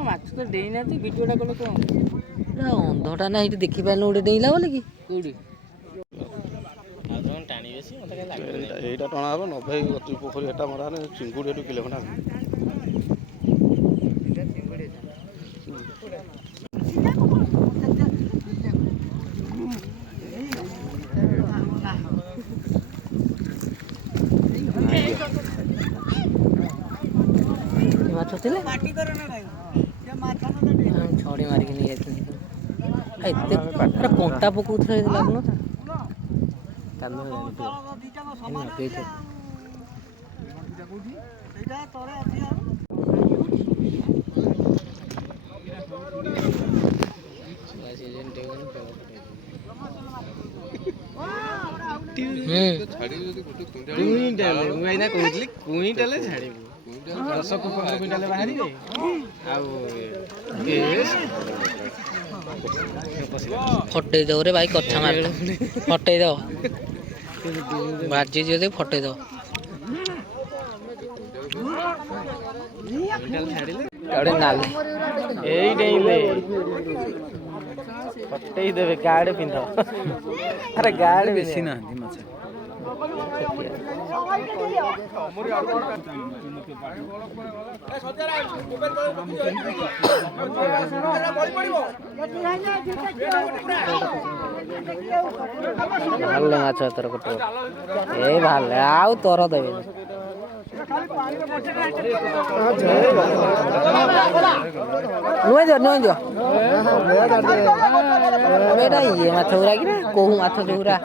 ମାଛ ତ ଡେଇନାହାନ୍ତି ଭିଡ଼ିଓଟା କଲେ କ'ଣ ଅନ୍ଧଟା ନା ଏଇଠି ଦେଖିପାରିଲୁ ଗୋଟେ ଡେଇଁଲା ବୋଲି କି କୋଉଠି এইটা টଣା হব নভেই অতি পুকুরি এটা মরা হলে চিঙ্গুড়ি একটু কিলো খন্ডা ମାଛ ଥିଲେ ଛଡ଼ି ମାରିକି ନେଇ ଯାଇଥିଲି ଏତେ କଣ୍ଟା ପକଉଥିଲା ଲାଗୁନଥିଲା ଫଟେଇ ଦବ ରେ ଭାଇ କଥା ମାର ଫଟେଇ ଦବ ବାଜି ଯଦି ଫଟେଇ ଦବ ନାଲି ଏଇ ଡେଇଁଲେ ଫଟେଇ ଦେବେ ଗାଡେ ପିନ୍ଧ ଆରେ ଗାଡେ ବେଶୀ ନାହାନ୍ତି ମାଛ ଭଲ ମାଛ ତୋର ଗୋଟେ ଏଇ ଭଲ ଆଉ ତୋର ଦେବେ ନୁହେଁ ଦିଅ ଏଇଟା ଇଏ ମାଛ ଗୁରା କି କୋଉ ମାଛ ଯୋଉରା